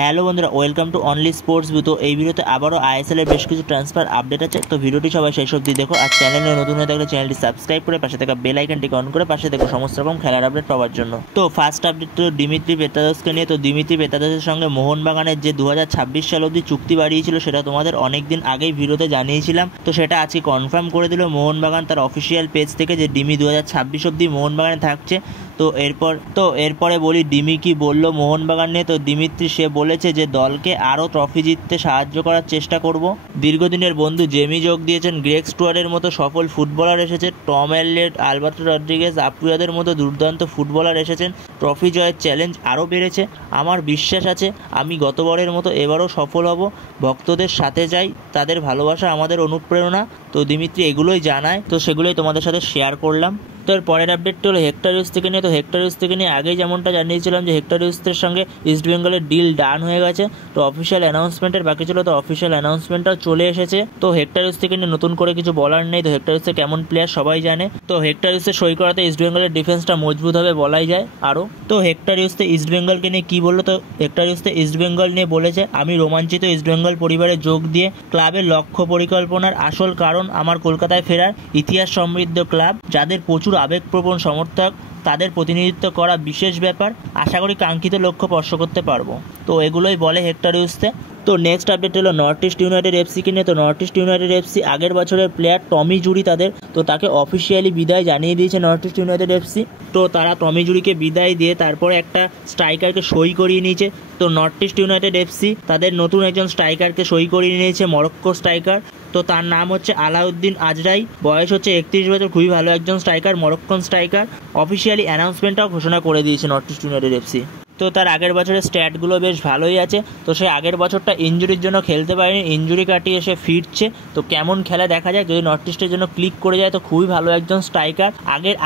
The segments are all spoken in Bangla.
হ্যালো বন্ধুরা, welcome to only sports view. তো এই ভিডিওতে আবারও আইএসএল এর বেশ কিছু ট্রান্সফার আপডেট আছে। তো ভিডিওটি সবাই শেষ অবধি দেখো। আর চ্যানেলে নতুন হয়ে থাকলে চ্যানেলটি সাবস্ক্রাইব করে পাশে থাকা বেল আইকনটি অন করে পাশে দেখো সমস্ত রকম খেলার আপডেট পাওয়ার জন্য। তো ফার্স্ট আপডেট তো দিমিত্রি পেত্রাদোসকে নিয়ে। তো দিমিত্রি পেত্রাদোসের সঙ্গে মোহনবাগানের যে 2026 সাল অবধি চুক্তি বাড়িয়েছিল সেটা তোমাদের অনেক দিন আগেই ভিডিওতে জানিয়েছিলাম। তো সেটা আজকে কনফার্ম করে দিল মোহনবাগান তার অফিসিয়াল পেজ থেকে যে ডিমি 2026 অবধি মোহনবাগানে থাকছে। তো এরপরে বলি ডিমি কি বললো মোহনবাগান নিয়ে। তো দিমিত্রি সে বলেছে যে দলকে আরও ট্রফি জিততে সাহায্য করার চেষ্টা করব। দীর্ঘদিনের বন্ধু জেমি যোগ দিয়েছেন, গ্রেগ স্টুয়ার্টের মতো সফল ফুটবলার এসেছে, টম এললেট, আলবার্টো রড্রিগেজ, আপুয়াদের মতো দুর্দান্ত ফুটবলার এসেছেন। ট্রফি জয়ের চ্যালেঞ্জ আরও বেড়েছে। আমার বিশ্বাস আছে আমি গতবারের মতো এবারও সফল হব। ভক্তদের সাথে যাই, তাদের ভালোবাসা আমাদের অনুপ্রেরণা। তো দিমিত্রি এগুলোই জানায়, তো সেগুলোই তোমাদের সাথে শেয়ার করলাম। তো এর পরের আপডেটটি হলো হেক্টর ইউজ থেকে নিয়ে। তো হেক্টর ইউজ থেকে নিয়ে আগেই যেমনটা জানিয়েছিলাম যে হেক্টর ইউজের সঙ্গে ইস্টবেঙ্গলের ডিল ডান হয়ে গেছে। তো অফিসিয়াল অ্যানাউন্সমেন্টের বাকি ছিল, তো অফিসিয়াল অ্যানাউন্সমেন্টটাও চলে এসেছে। তো হেক্টর ইউজ থেকে নিয়ে নতুন করে কিছু বলার নেই। তো হেক্টর ইউজ কেমন প্লেয়ার সবাই জানে। তো হেক্টর ইউজের সই করাতে ইস্টবেঙ্গলের ডিফেন্সটা মজবুত হবে বলাই যায় আরও। তো হেক্টর ইউজ ইস্টবেঙ্গলকে নিয়ে কী বললো। তো হেক্টর ইউজ ইস্টবেঙ্গল নিয়ে বলেছে, আমি রোমাঞ্চিত ইস্টবেঙ্গল পরিবারে যোগ দিয়ে ক্লাবের লক্ষ্য পরিকল্পনার আসল কারণ আমার কলকাতায় ফেরার। ইতিহাস সমৃদ্ধ ক্লাব, যাদের প্রচুর আবেগপ্রবণ সমর্থক, তাদের প্রতিনিধিত্ব করা বিশেষ ব্যাপার। আশা করি কাঙ্ক্ষিত লক্ষ্য স্পর্শ করতে পারবো। তো এগুলোই বলে হেক্টর ইউজতে। তো নেক্সট আপডেট হলো নর্থ ইস্ট ইউনাইটেড এফসিকে নিয়ে। তো নর্থ ইস্ট ইউনাইটেড এফসি আগের বছরের প্লেয়ার টমি জুরি তাদের, তো তাকে অফিসিয়ালি বিদায় জানিয়ে দিয়েছে নর্থ ইস্ট ইউনাইটেড এফসি। তো তারা টমি জুরিকে বিদায় দিয়ে তারপরে একটা স্ট্রাইকারকে সই করিয়ে নিয়েছে। তো নর্থ ইস্ট ইউনাইটেড এফসি তাদের নতুন একজন স্ট্রাইকারকে সই করিয়ে নিয়েছে, মরক্কো স্ট্রাইকার। তো তার নাম হচ্ছে আলাউদ্দিন আজরাই, বয়স হচ্ছে 31 বছর, খুবই ভালো একজন স্ট্রাইকার, মরক্কন স্ট্রাইকার। অফিসিয়ালি অ্যানাউন্সমেন্টটাও ঘোষণা করে দিয়েছে নর্থ ইস্ট ইউনাইটেড এফসি। তো তার আগের বছরের স্ট্যাটগুলো বেশ ভালোই আছে। তো সে আগের বছরটা ইনজুরির জন্য খেলতে পারেনি, ইনজুরি কাটিয়ে সে ফিরছে। তো কেমন খেলা দেখা যাক। যদি নর্থ ইস্টের জন্য ক্লিক করে যায় তো খুবই ভালো একজন স্ট্রাইকার।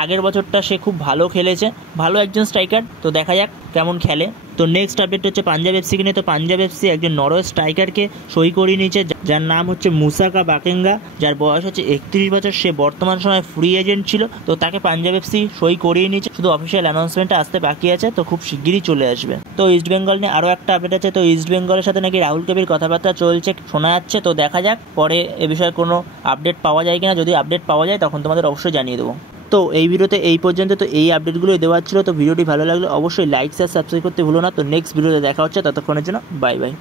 আগের বছরটা সে খুব ভালো খেলেছে, ভালো একজন স্ট্রাইকার। তো দেখা যাক কেমন খেলে। তো নেক্সট আপডেট হচ্ছে পাঞ্জাব এফসিকে নিয়ে। তো পাঞ্জাব এফসি একজন নরওয়ে স্ট্রাইকারকে সই করিয়ে নিয়েছে, যার নাম হচ্ছে মুসাকা বাকেঙ্গা, যার বয়স হচ্ছে 31 বছর। সে বর্তমান সময় ফ্রি এজেন্ট ছিল। তো তাকে পাঞ্জাব এফসি সই করিয়ে নিয়েছে, শুধু অফিসিয়াল অ্যানাউন্সমেন্টটা আসতে বাকি আছে। তো খুব শিগগিরই চলে আসবে। তো ইস্টবেঙ্গল নিয়ে আরও একটা আপডেট আছে। তো ইস্টবেঙ্গলের সাথে নাকি রাহুল কবির কথাবার্তা চলছে, শোনা যাচ্ছে। তো দেখা যাক পরে এ বিষয়ে কোনো আপডেট পাওয়া যায় কিনা। যদি আপডেট পাওয়া যায় তখন তোমাদের অবশ্যই জানিয়ে দেবো। তো এই ভিডিওতে এই পর্যন্ত। তো এই আপডেটগুলোই দেওয়ার ছিল। তো ভিডিওটি ভালো লাগলে অবশ্যই লাইক শেয়ার সাবস্ক্রাইব করতে ভুলো না। তো নেক্সট ভিডিওতে দেখা হচ্ছে, ততক্ষণের জন্য বাই বাই।